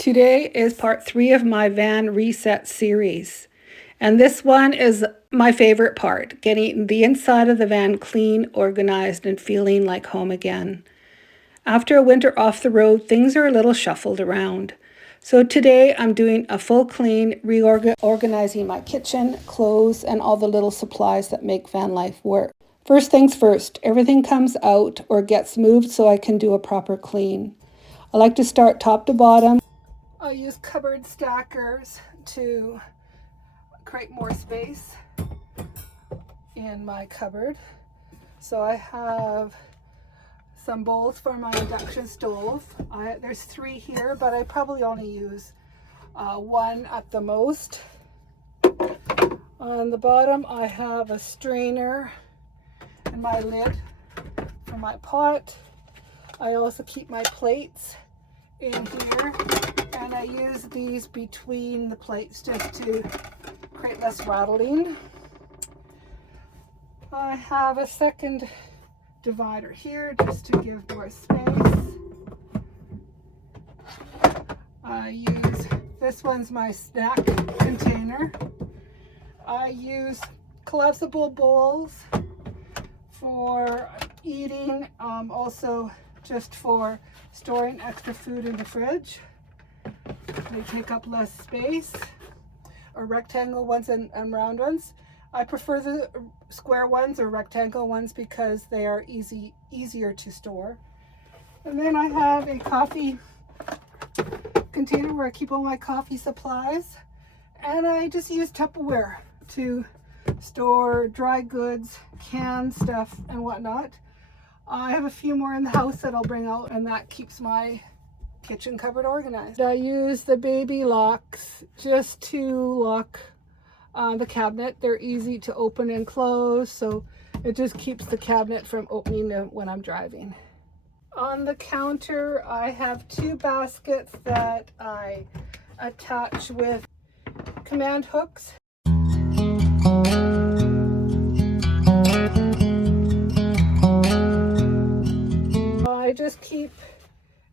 Today is part 3 of my van reset series. And this one is my favorite part, getting the inside of the van clean, organized, and feeling like home again. After a winter off the road, things are a little shuffled around. So today I'm doing a full clean, reorganizing my kitchen, clothes, and all the little supplies that make van life work. First things first, everything comes out or gets moved so I can do a proper clean. I like to start top to bottom. I'll use cupboard stackers to create more space in my cupboard. So I have some bowls for my induction stove. There's 3 here, but I probably only use 1 at the most. On the bottom I have a strainer and my lid for my pot. I also keep my plates in here, and I use these between the plates just to create less rattling. I have a second divider here just to give more space. I use, this one's my snack container. I use collapsible bowls for eating, also just for storing extra food in the fridge. They take up less space, or rectangle ones and round ones. I prefer the square ones or rectangle ones because they are easier to store. And then I have a coffee container where I keep all my coffee supplies, and I just use Tupperware to store dry goods, canned stuff, and whatnot. I have a few more in the house that I'll bring out, and that keeps my kitchen cupboard organized. I use the baby locks just to lock the cabinet. They're easy to open and close, so it just keeps the cabinet from opening when I'm driving. On the counter, I have 2 baskets that I attach with command hooks. I just keep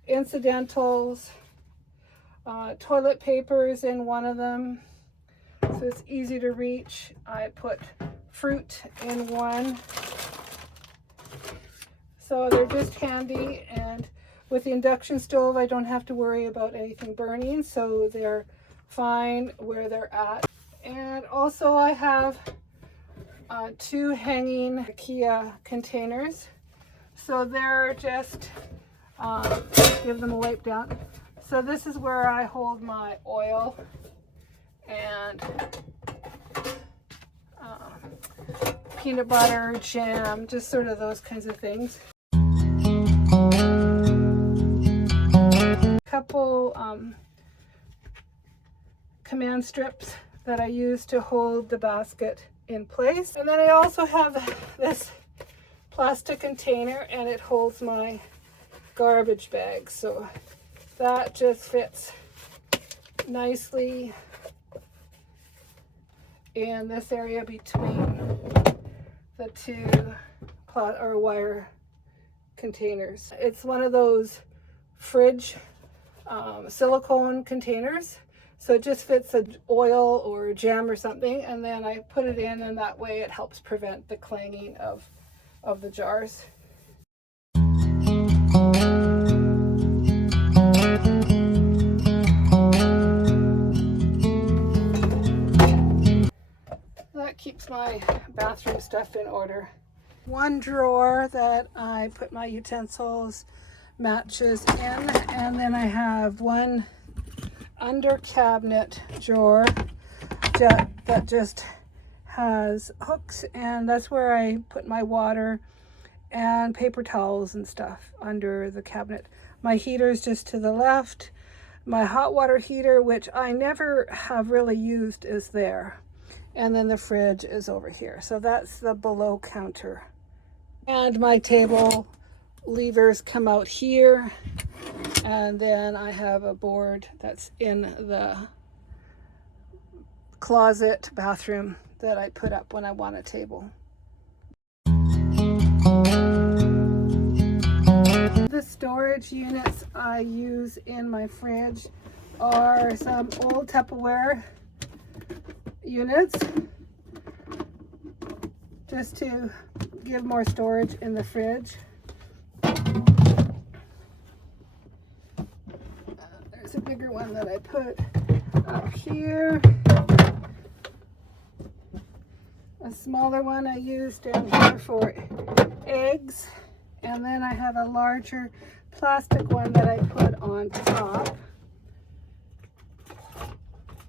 incidentals, toilet papers in one of them, so it's easy to reach. I put fruit in one, so they're just handy. And with the induction stove, I don't have to worry about anything burning, so they're fine where they're at. And also I have 2 hanging IKEA containers. So they're just, give them a wipe down. So this is where I hold my oil and peanut butter, jam, just sort of those kinds of things. A couple command strips that I use to hold the basket in place. And then I also have this plastic container, and it holds my garbage bag, so that just fits nicely in this area between the 2 wire containers. It's one of those fridge silicone containers, so it just fits an oil or jam or something, and then I put it in, and that way it helps prevent the clanging of the jars. That keeps my bathroom stuff in order. One drawer that I put my utensils, matches in, and then I have one under cabinet drawer that just has hooks, and that's where I put my water and paper towels and stuff under the cabinet. My heater is just to the left. My hot water heater, which I never have really used, is there. And then the fridge is over here. So that's the below counter. And my table levers come out here. And then I have a board that's in the closet bathroom that I put up when I want a table. The storage units I use in my fridge are some old Tupperware units, just to give more storage in the fridge. There's a bigger one that I put up here. A smaller one I use down here for eggs. And then I have a larger plastic one that I put on top.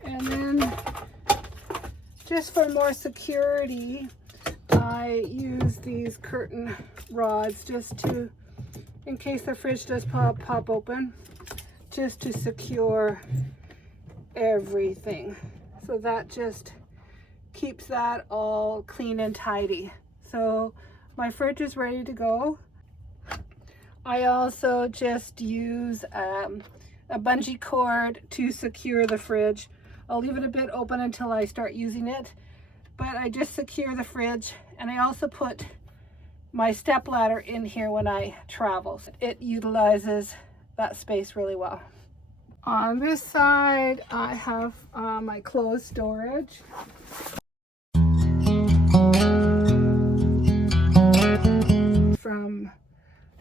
And then just for more security, I use these curtain rods just to, in case the fridge does pop open, just to secure everything. So that just keeps that all clean and tidy. So my fridge is ready to go. I also just use a bungee cord to secure the fridge. I'll leave it a bit open until I start using it, but I just secure the fridge, and I also put my step ladder in here when I travel. It utilizes that space really well. On this side, I have my clothes storage. From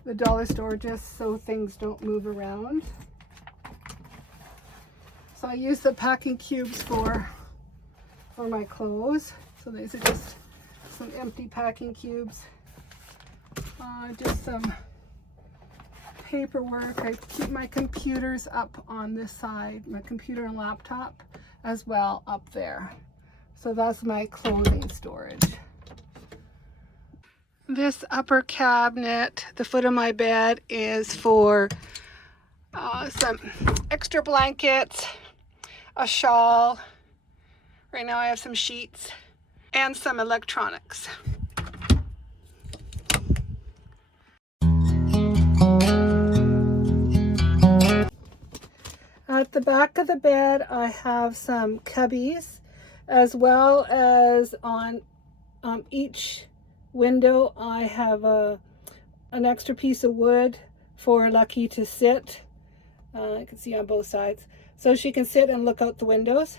the dollar store, just so things don't move around. So I use the packing cubes for my clothes. So these are just some empty packing cubes. Just some paperwork. I keep my computers up on this side, my computer and laptop as well up there. So that's my clothing storage. This upper cabinet, the foot of my bed, is for some extra blankets, a shawl. Right now I have some sheets and some electronics. At the back of the bed, I have some cubbies, as well as on each window I have an extra piece of wood for Lucky to sit. You can see on both sides, so she can sit and look out the windows.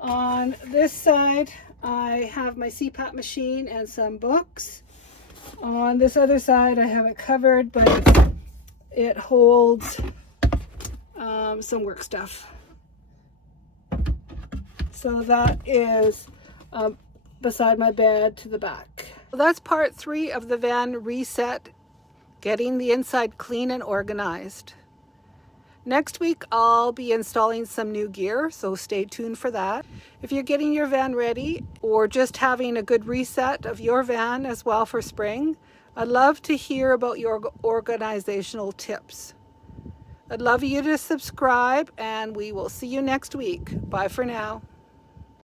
On this side, I have my CPAP machine and some books. On this other side, I have it covered, but it holds some work stuff. So that is beside my bed to the back. Well, that's part 3 of the van reset, getting the inside clean and organized. Next week, I'll be installing some new gear, so stay tuned for that. If you're getting your van ready or just having a good reset of your van as well for spring, I'd love to hear about your organizational tips. I'd love you to subscribe, and we will see you next week. Bye for now.